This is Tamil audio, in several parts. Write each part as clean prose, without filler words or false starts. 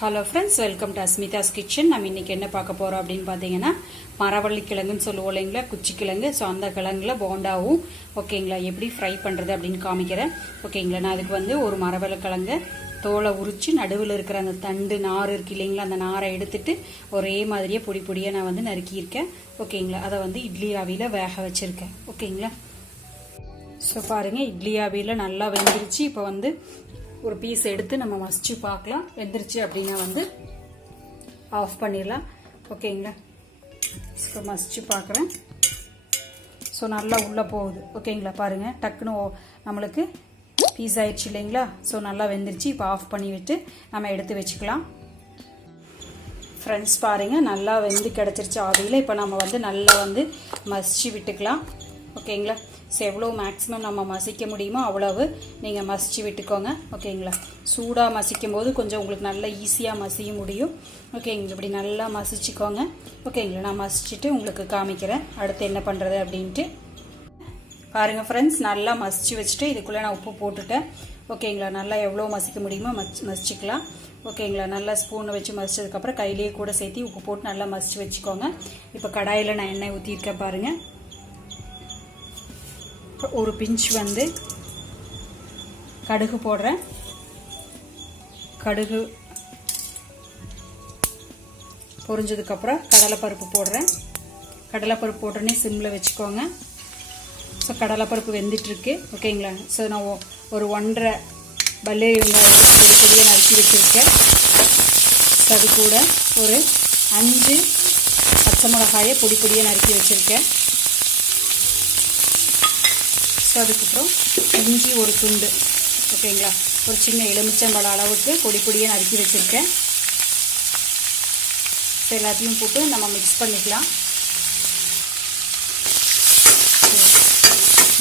Hello friends, welcome to Asmita's kitchen. நம்ம இன்றைக்கி என்ன பார்க்க போகிறோம் அப்படின்னு பார்த்தீங்கன்னா, மரவள்ளி கிழங்குன்னு சொல்லுவோம் இல்லைங்களா, குச்சி கிழங்கு. ஸோ அந்த கிழங்குல போண்டாவும் ஓகேங்களா எப்படி ஃப்ரை பண்ணுறது அப்படின்னு காமிக்கிறேன். ஓகேங்களா, நான் அதுக்கு வந்து ஒரு மரவள்ளி கிழங்கு தோலை உரித்து நடுவில் இருக்கிற அந்த தண்டு நார் இருக்கு இல்லைங்களா, அந்த நாரை எடுத்துட்டு ஒரே மாதிரியே பொடி பொடியாக நான் வந்து நறுக்கியிருக்கேன். ஓகேங்களா, அதை வந்து இட்லி ஆவியில் வேக வச்சுருக்கேன். ஓகேங்களா, ஸோ பாருங்கள், இட்லி ஆவியில் நல்லா வெந்துருச்சு. இப்போ வந்து ஒரு பீஸ் எடுத்து நம்ம மசிச்சு பார்க்கலாம். வெந்துருச்சு அப்படின்னா வந்து ஆஃப் பண்ணிடலாம். ஓகேங்களா, ஸோ மசிச்சு பார்க்குறேன். ஸோ நல்லா உள்ளே போகுது. ஓகேங்களா, பாருங்கள், டக்குன்னு நம்மளுக்கு பீஸ் ஆயிடுச்சு இல்லைங்களா. ஸோ நல்லா வெந்துருச்சு. இப்போ ஆஃப் பண்ணி விட்டு நம்ம எடுத்து வச்சுக்கலாம். ஃப்ரெண்ட்ஸ் பாருங்கள், நல்லா வெந்து கிடச்சிருச்சு ஆவியில். இப்போ நம்ம வந்து நல்லா வந்து மசிச்சு விட்டுக்கலாம். ஓகேங்களா, ஸோ எவ்வளோ மேக்ஸிமம் நம்ம மசிக்க முடியுமோ அவ்வளவு நீங்கள் மசிச்சு விட்டுக்கோங்க. ஓகேங்களா, சூடாக மசிக்கும் போது கொஞ்சம் உங்களுக்கு நல்லா ஈஸியாக மசிய முடியும். ஓகேங்களா, இப்படி நல்லா மசிச்சுக்கோங்க. ஓகேங்களா, நான் மசிச்சுட்டு உங்களுக்கு காமிக்கிறேன் அடுத்து என்ன பண்ணுறது அப்படின்ட்டு. பாருங்கள் ஃப்ரெண்ட்ஸ், நல்லா மசிச்சு வச்சுட்டு இதுக்குள்ளே நான் உப்பு போட்டுட்டேன். ஓகேங்களா, நல்லா எவ்வளோ மசிக்க முடியுமோ மசிச்சுக்கலாம். ஓகேங்களா, நல்லா ஸ்பூனை வச்சு மசிச்சதுக்கப்புறம் கையிலேயே கூட சேர்த்து உப்பு போட்டு நல்லா மசிச்சு வச்சுக்கோங்க. இப்போ கடாயில் நான் எண்ணெய் ஊற்றிருக்கேன் பாருங்கள். ஒரு பிஞ்ச் வந்து கடுகு போடுறேன். கடுகு பொரிஞ்சதுக்கப்புறம் கடலைப்பருப்பு போடுறேன். கடலைப்பருப்பு போட்டோன்னே சிம்மில் வச்சுக்கோங்க. ஸோ கடலைப்பருப்பு வெந்துட்டுருக்கு. ஓகேங்களா, ஸோ நான் ஒரு 1.5 பல்லேரி வெங்காயம் பொடி பொடியாக நறுக்கி வச்சுருக்கேன். ஸோ அது கூட ஒரு 5 பச்சை மிளகாயை பொடி பொடியாக நறுக்கி வச்சுருக்கேன். ஸோ அதுக்கப்புறம் இஞ்சி ஒரு துண்டு. ஓகேங்களா, ஒரு சின்ன எலுமிச்சம்பழம் அளவுக்கு பொடி பொடியாக நறுக்கி வச்சுருக்கேன். ஸோ எல்லாத்தையும் போட்டு நம்ம மிக்ஸ் பண்ணிக்கலாம்.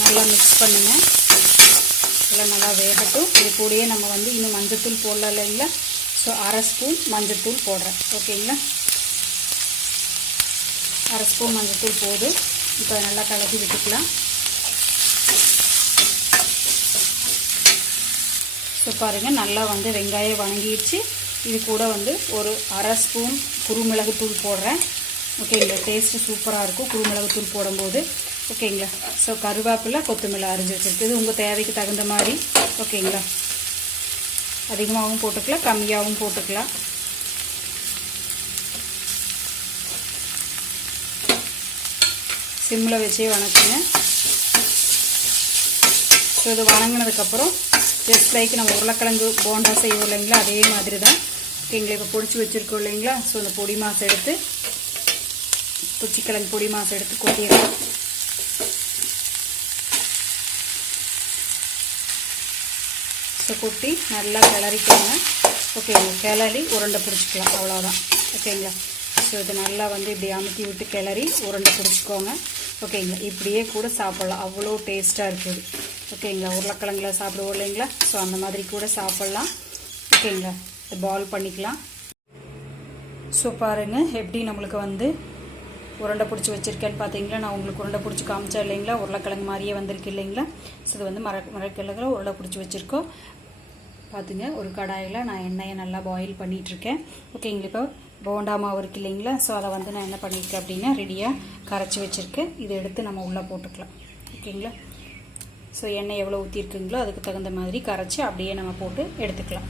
நல்லா மிக்ஸ் பண்ணுங்க. எல்லாம் நல்லா வேகட்டும். இது கூடயே நம்ம வந்து இன்னும் மஞ்சத்தூள் போடல இல்லைங்களா. ஸோ 1/2 ஸ்பூன் மஞ்சத்தூள் போடுறேன். ஓகேங்களா, 1/2 ஸ்பூன் மஞ்சத்தூள் போதும். இப்போ நல்லா கலக்கி விட்டுக்கலாம். ஸோ பாருங்கள், நல்லா வந்து வெங்காயம் வணங்கிடுச்சு. இது கூட வந்து ஒரு 1/2 ஸ்பூன் குருமிளகுத்தூள் போடுறேன். ஓகேங்களா, டேஸ்ட்டு சூப்பராக இருக்கும் குருமிளகுத்தூள் போடும்போது. ஓகேங்களா, ஸோ கருவேப்பிலை கொத்தமல்லி அரிஞ்சு வச்சுருக்கு. இது உங்கள் தேவைக்கு தகுந்த மாதிரி. ஓகேங்களா, அதிகமாகவும் போட்டுக்கலாம், கம்மியாகவும் போட்டுக்கலாம். சிம்மில் வச்சே வணக்குங்க. ஸோ இது வணங்கினதுக்கப்புறம் ஜஸ்ட் லைக் நம்ம உருளைக்கிழங்கு போண்டா செய்வோம் இல்லைங்களா, அதே மாதிரி தான். ஓகேங்களா, இப்போ பொடிச்சு வச்சுருக்கோம் இல்லைங்களா. ஸோ இந்த பொடி மாசை எடுத்து குச்சிக்கிழங்கு பொடி மாசை எடுத்து கொட்டிடலாம். ஸோ கொட்டி நல்லா கிளறிக்கோங்க. ஓகேங்களா, கிளறி உருண்டை பிடிச்சிக்கலாம், அவ்வளோதான். ஓகேங்களா, ஸோ இது நல்லா வந்து இப்படி அமுத்தி விட்டு கிளறி உருண்டை பிடிச்சிக்கோங்க. ஓகேங்களா, இப்படியே கூட சாப்பிட்லாம், அவ்வளோ டேஸ்ட்டாக இருக்குது. ஓகேங்களா, உருளைக்கிழங்குல சாப்பிடுவோம் இல்லைங்களா. ஸோ அந்த மாதிரி கூட சாப்பிட்லாம். ஓகேங்களா, இது பால் பண்ணிக்கலாம். ஸோ பாருங்கள், எப்படி நம்மளுக்கு வந்து உருண்டை பிடிச்சி வச்சுருக்கேன்னு பார்த்தீங்களா. நான் உங்களுக்கு உருண்டை பிடிச்சி காமிச்சா இல்லைங்களா, உருளைக்கிழங்கு மாதிரியே வந்திருக்கு இல்லைங்களா. ஸோ இது வந்து மரக்கிழங்குல உருண்டை பிடிச்சி வச்சுருக்கோம். பார்த்துங்க, ஒரு கடாயில் நான் எண்ணெயை நல்லா பாயில் பண்ணிகிட்ருக்கேன். ஓகேங்களா, இப்போ போண்டா மாவு இருக்கு இல்லைங்களா. ஸோ அதை வந்து நான் என்ன பண்ணியிருக்கேன் அப்படின்னா ரெடியாக கரைச்சி வச்சுருக்கேன். இதை எடுத்து நம்ம உள்ளே போட்டுக்கலாம். ஓகேங்களா, ஸோ எண்ணெய் எவ்வளோ ஊற்றிருக்குங்களோ அதுக்கு தகுந்த மாதிரி கரைச்சி அப்படியே நம்ம போட்டு எடுத்துக்கலாம்.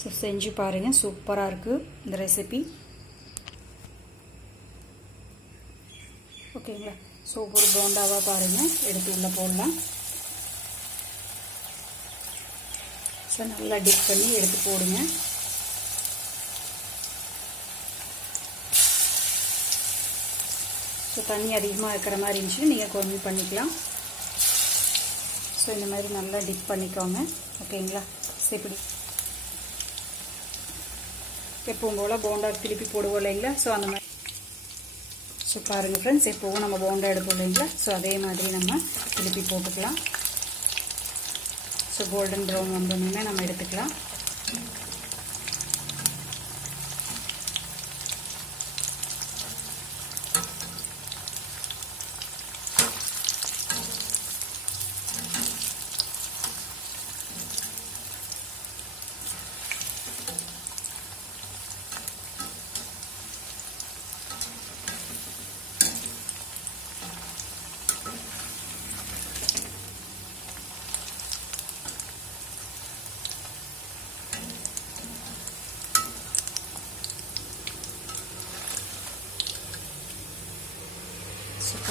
ஸோ செஞ்சு பாருங்கள், சூப்பராக இருக்குது இந்த ரெசிபி. ஓகேங்களா, ஸோ ஒரு போண்டாவாக பாருங்கள் எடுத்து உள்ளே போடலாம். ஸோ நல்லா டிப் பண்ணி எடுத்து போடுங்க. ஸோ தண்ணி அதிகமாக இருக்கிற மாதிரி இருந்துச்சுன்னா நீங்கள் கம்மி பண்ணிக்கலாம். ஸோ இந்த மாதிரி நல்லா டிப் பண்ணிக்கோங்க. ஓகேங்களா, ஸோ இப்படி எப்பவும் போல் போண்டா திருப்பி போடுவோம் இல்லைங்களா. ஸோ அந்த மாதிரி. ஸோ பாருங்கள் ஃப்ரெண்ட்ஸ், எப்போவும் நம்ம போண்டா எடுப்போம் இல்லைங்களா. ஸோ அதே மாதிரி நம்ம திருப்பி போட்டுக்கலாம். ஸோ கோல்டன் ப்ரௌன் வந்தோன்னே நம்ம எடுத்துக்கலாம்.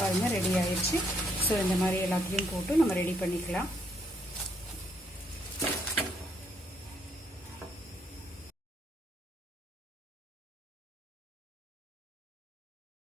பாருங்கள் ரெடி ஆயிடுச்சு. ஸோ இந்த மாதிரி எல்லாத்தையும் போட்டு நம்ம ரெடி பண்ணிக்கலாம்.